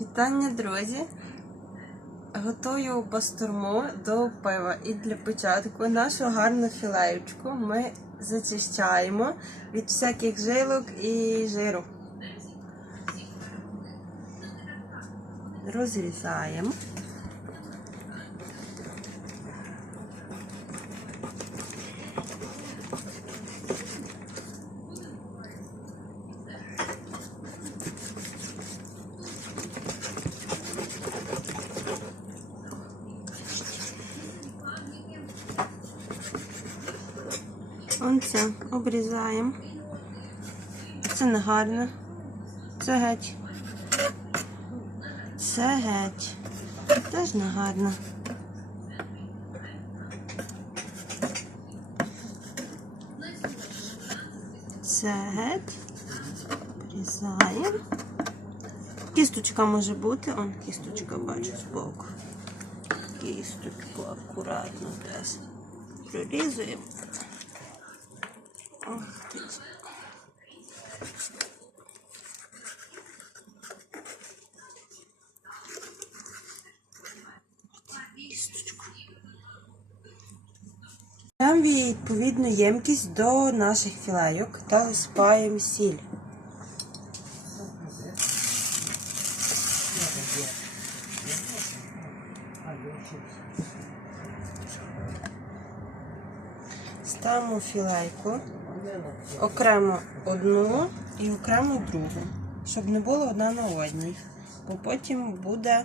Вітання, друзі! Готую бастурму до пива. І для початку нашу гарну філеєчку ми зачищаємо від всяких жилок і жиру. Розрізаємо. Оце обрізаємо. Це не гарно. Це геть. Це геть. Теж не гарно. Це геть. Обрізаємо. Кісточка може бути. Он кісточка бачу збоку. Кісточку акуратно теж прорізуємо. Там відповідну ємкість до наших філейок та висипаємо сіль. Ставимо філейку, окремо одну і окремо другу, щоб не було одна на одній. Бо потім буде,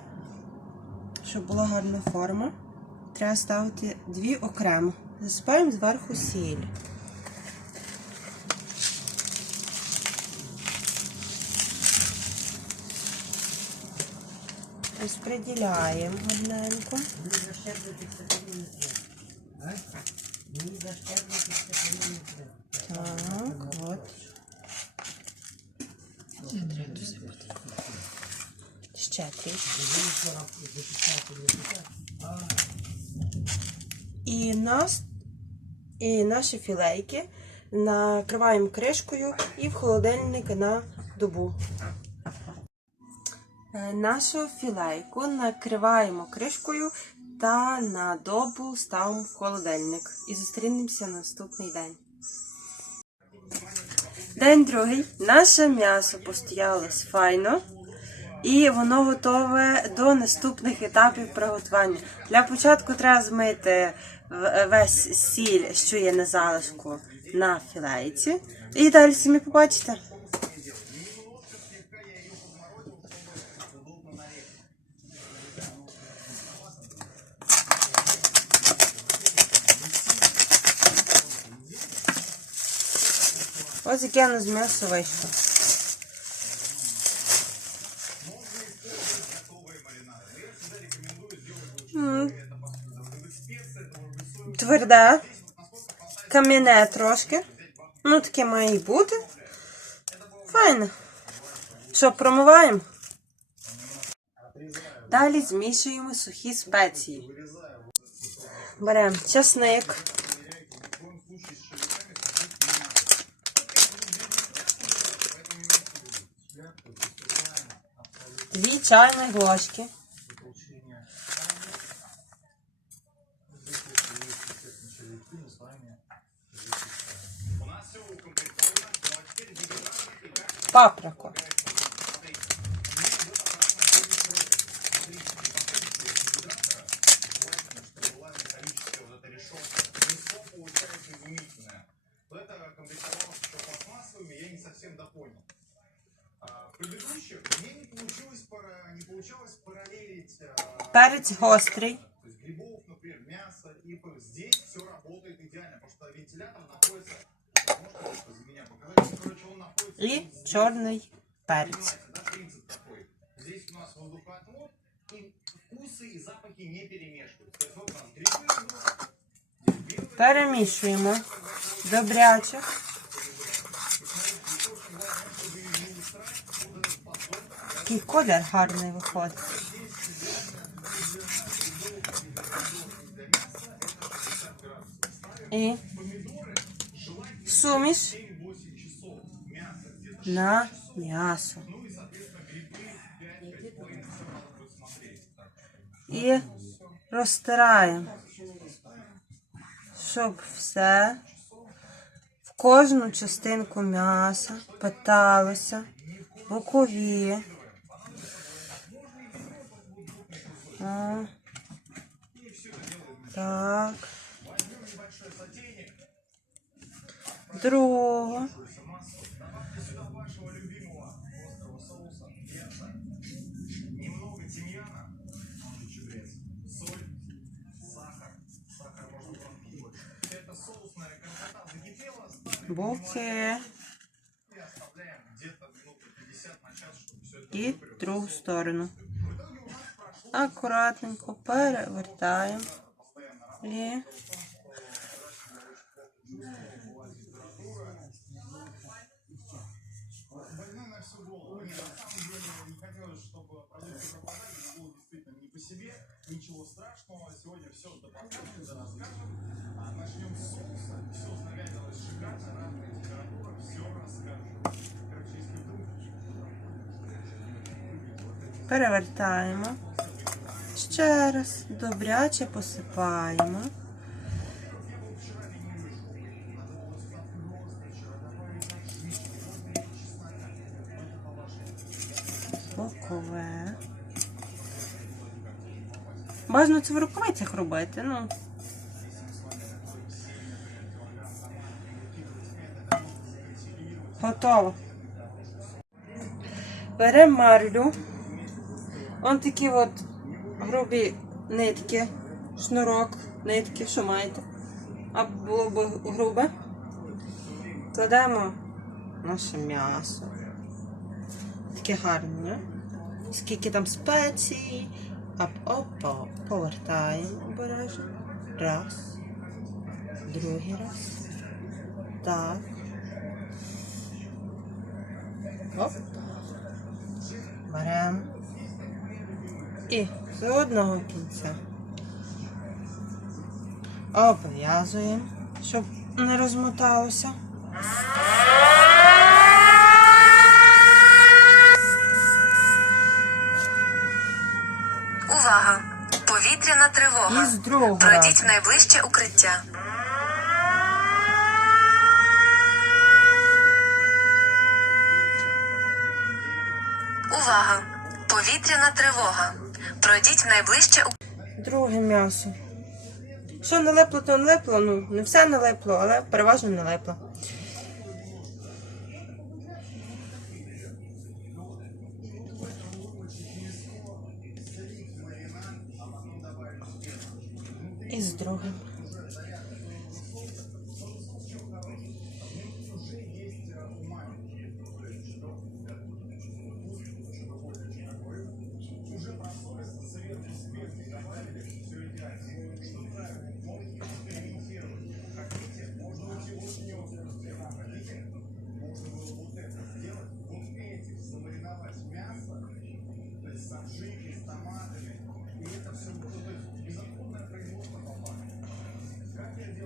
щоб була гарна форма, треба ставити дві окремо. Засипаємо зверху сіль. Розподіляємо гарненько. Так, от. Ще трішки. І нас, і наші філейки накриваємо кришкою і в холодильник на добу. Е, Нашу філейку накриваємо кришкою та на добу ставимо в холодильник. І зустрінемося наступний день. День другий. Наше м'ясо постоялось файно. І воно готове до наступних етапів приготування. Для початку треба змити весь сіль, що є на залишку на філейці. І далі самі побачите. Ось яке у нас м'ясо вийшло. М. Кам'яне трошки. Ну, таке має і бути. Файно. Що, промиваємо? Далі змішуємо сухі спеції. Беремо часник. Дві чайні ложки. Паприку. Нас грибы идут, здесь белый Перемішуємо добряче. Такий колір гарний виходить. І суміш на м'ясо. І розтираємо, щоб все в кожну частинку м'яса питалося, бокові. Так Другу. вашего любимого острого соуса перца, немного тимьяна, он же чебрец, соль, сахар. Сахар можно просто Это соусная красота закипела, ставим Боки. и оставляем где-то минут на 50 на час, чтобы все это І в другу сторону. Акуратненько перевертаємо. І Ничего страшного. Сегодня все до подкаста расскажем. А, начнем с соуса. Все знавязилось шикарно, разная температура, все расскажем. Короче, если вдруг перевертаємо. Ще раз добряче посипаємо. Бажано це в рукавицях робити, ну. Готово. Беремо марлю. Он такі от грубі нитки, шнурок, нитки, що маєте. А було б грубе. Кладемо наше м'ясо. Таке гарне. не? Скільки там спецій. Оп-оп, повертаємо обережно. Раз. Другий раз. Так. Оп. Беремо. І з одного кінця обв'язуємо, щоб не розмоталося. Тривога. Пройдіть в найближче укриття. Увага! Повітряна тривога. Пройдіть в найближче укриття. Друге м'ясо. Що налепло, то налепло. Ну, не все налепло, але переважно налипло. І з другим.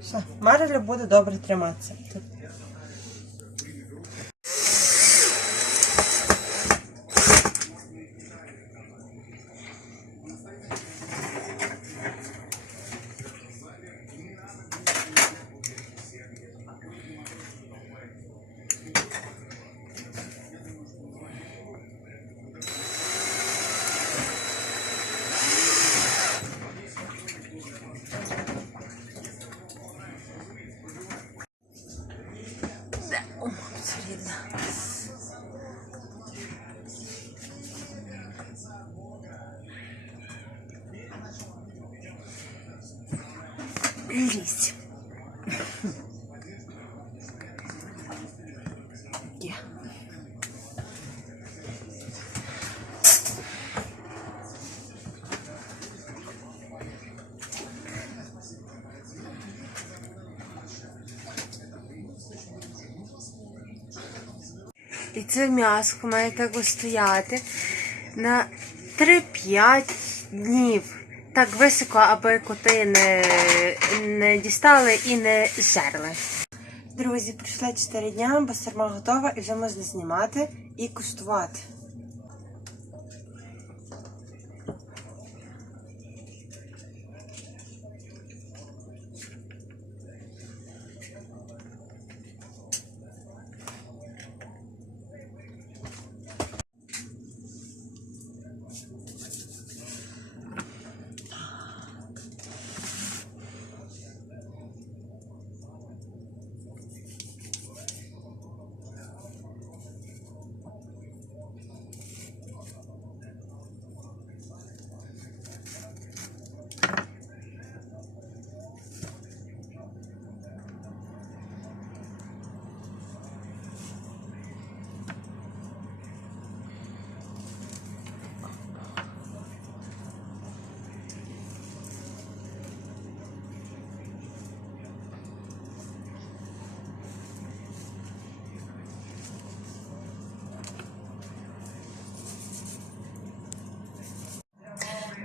Все, Мариля буде добре триматися. І це м'ясо має так стояти на 3-5 днів. Так високо, аби коти не, не дістали і не зжерли. Друзі, пройшло 4 дня, басарма готова і вже можна знімати і куштувати.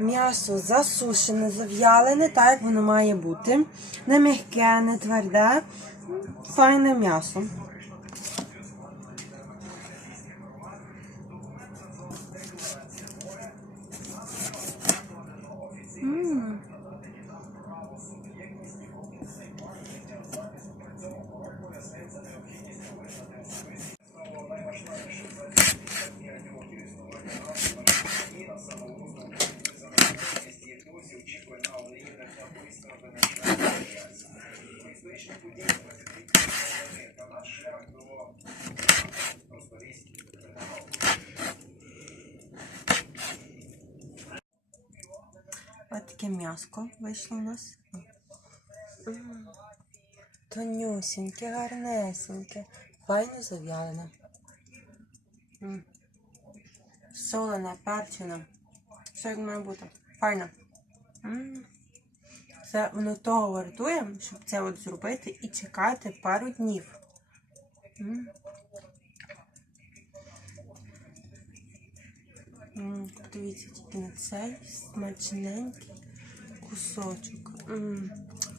М'ясо засушене, зав'ялене, так як воно має бути. Не м'яке, не тверде. Файне м'ясо. М. Ось таке м'яско вийшло у нас. Тонюсіньке, гарнесеньке, файно зав'ялене. Солене, перчене. Все як має бути. Файно. Це воно того вартує, щоб це от зробити і чекати пару днів. Подивіться тільки на цей смачненький кусочок. М,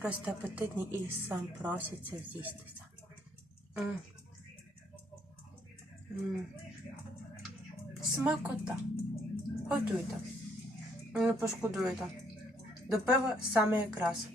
Просто апетитний і сам проситься з'їстися. М. М. Смакота. Готуйте. Не пошкодуєте. До пива саме якраз.